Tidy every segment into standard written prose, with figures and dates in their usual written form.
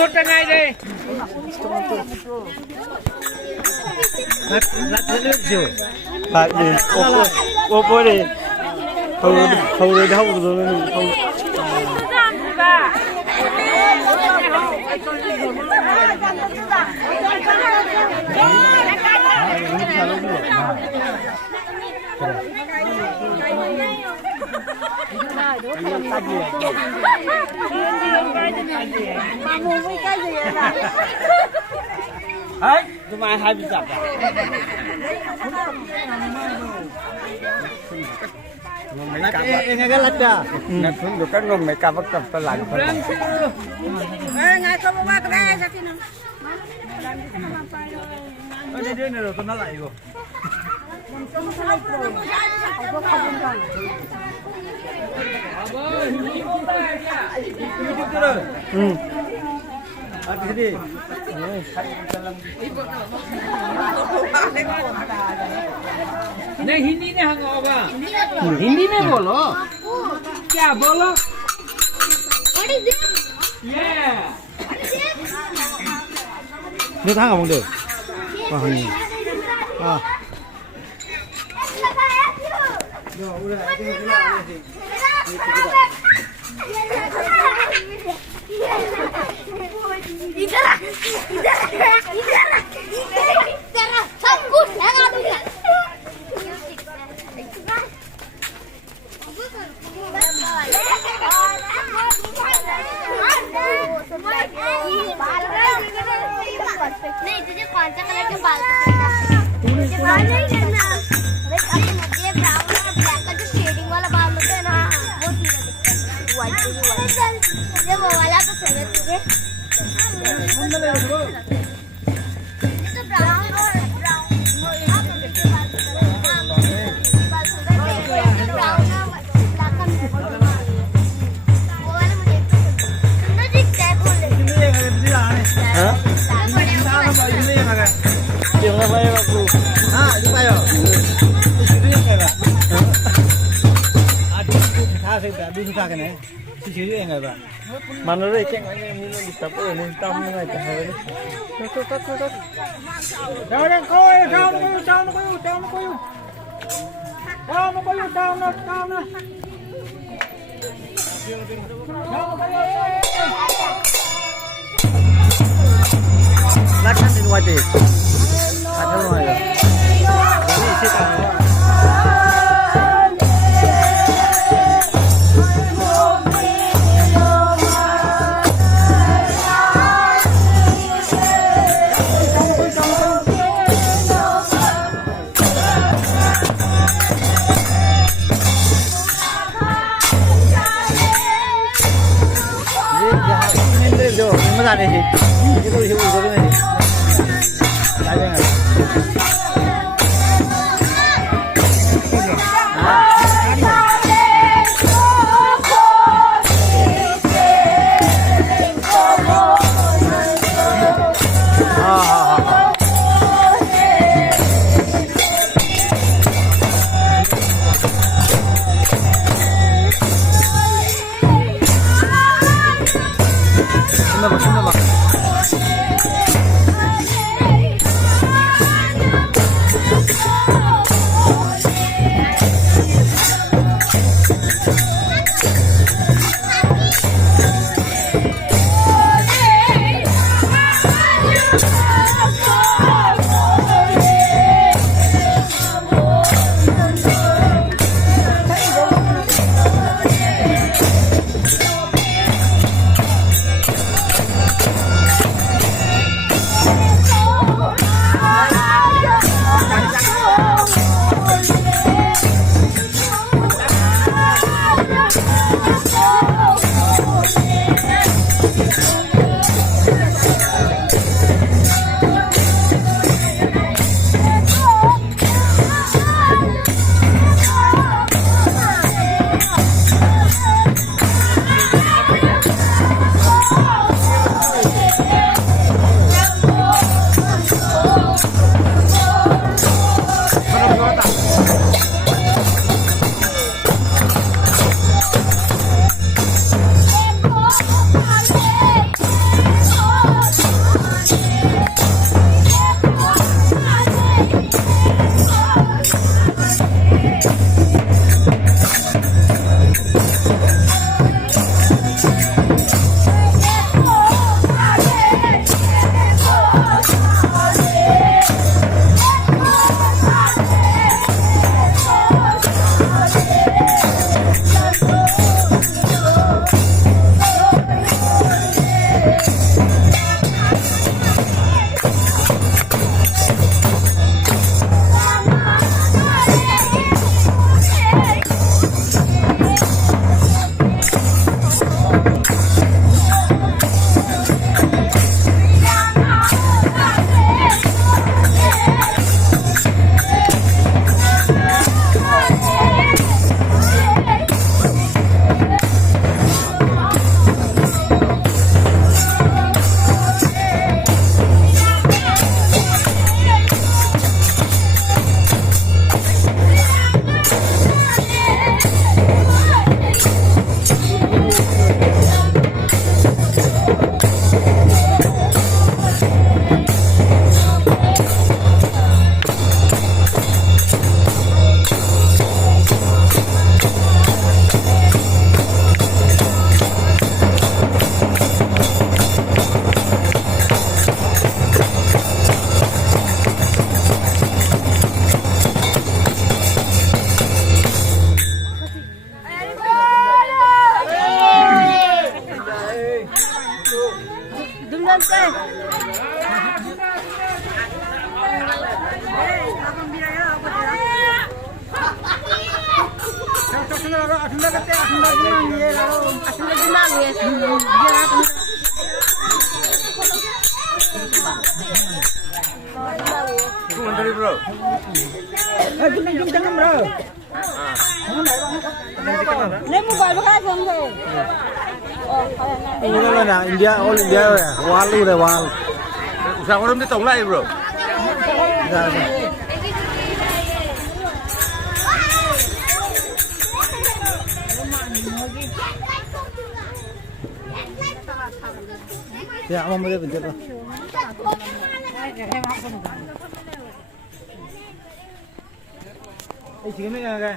สุดยังไงดิรัดเลือดอยู่รัดดิโอ้โหดิเขาเลยเท่าเลยเขาเฮ้ยทำไมให้พี่จับอ่ะรัดเองไงก็รัดจ้ะงั้นคุณดูก็งงไม่กล้าว่ากับตลาดคนไงก็ว่าก็ได้สักทีนึงก็ได้เดือนเราต้นอะไรอยู่Jadi, नहीं हिंदी में हंगा होगा हिंदी में बोलो क्या बोलो What is this? Yeah. Ini thang ngomong deh. Wah ini. Ah. Yo, udah. इधर सब कुछ लगा दूंगा नहीं तुझे कौन सा कलर के बाल मुझे बाल नहीं करना ये ब्राउन और ब्लैक का जो शेडिंग वाला बाल होता है ना वो ठीक है व्हाइट ये वो वाला पसंद है तुझे Mana deh ceng aja minum di tapur ini tamu aja hari ini. Tuh. Jangan koy, jangan koy. Lakukan di luar deh. Ada luar ya. Ini isi tamu. Masa deh sih, itu hiu itu nih, ada nggak? Sunda. bro. Kita bro. Lấy mobile bắt ra không thôi. Ini kan ada India, all India ya. Wal udah wal. Usah orang itu tolong bro. Ya, mau boleh bentar lah. Ini kan?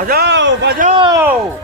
Bajau, bajau.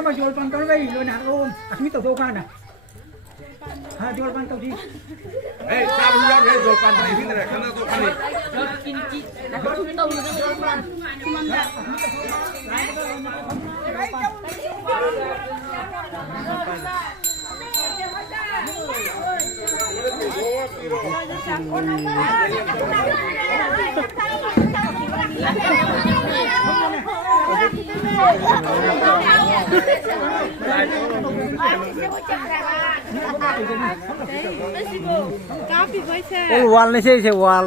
sama jual pantau lagi, lo nak om, asmi tahu tahu kan? Ha jual pantau di. Sao lu ra jual pantau ini nih, karena tuh kan nih. ওয়াল নিচে ওয়াল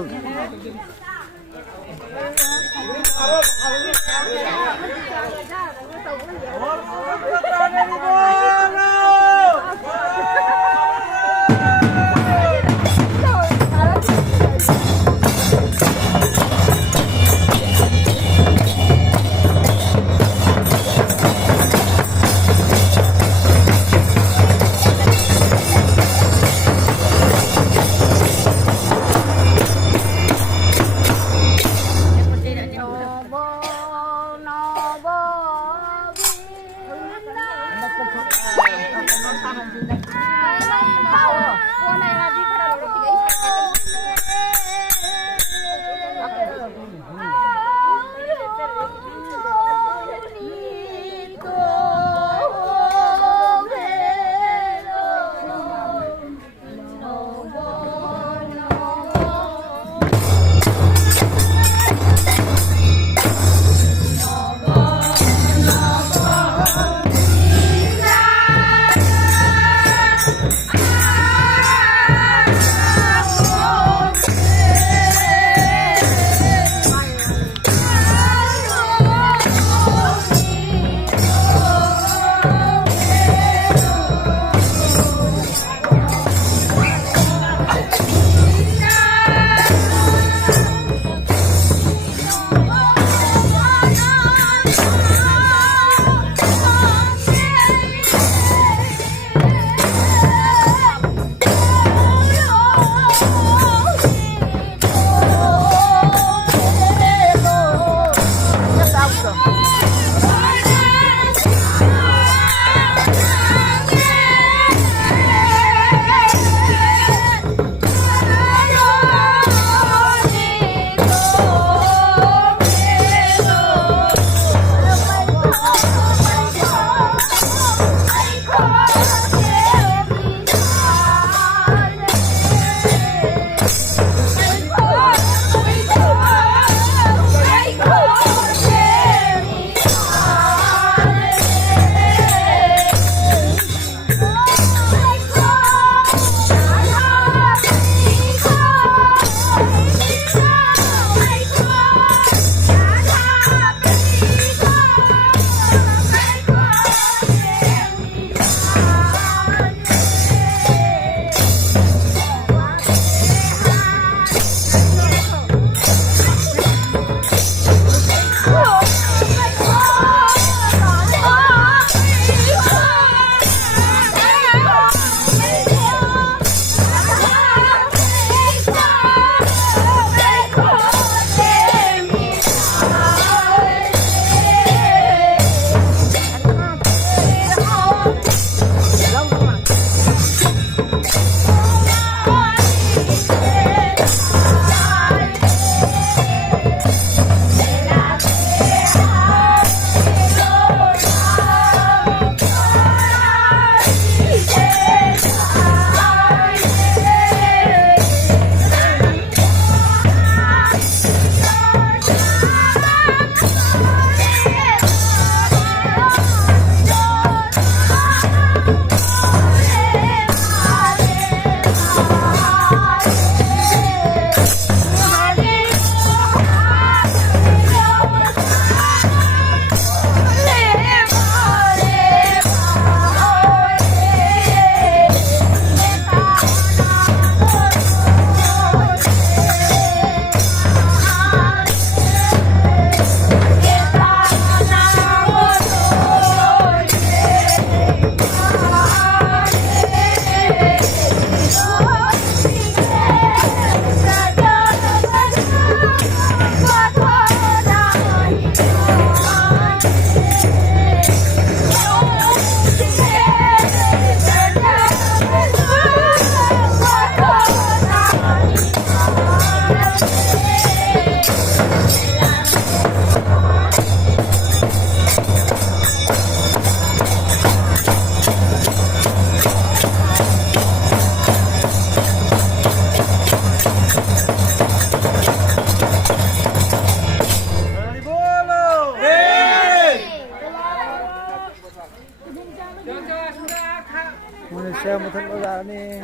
ini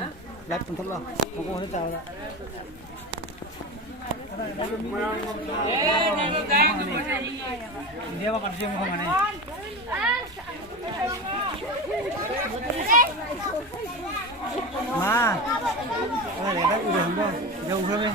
live bentar lah. Aku mau tahu lah. Dia makan siang mau mana? Ma, cái này udah belum? Jauh belum ya?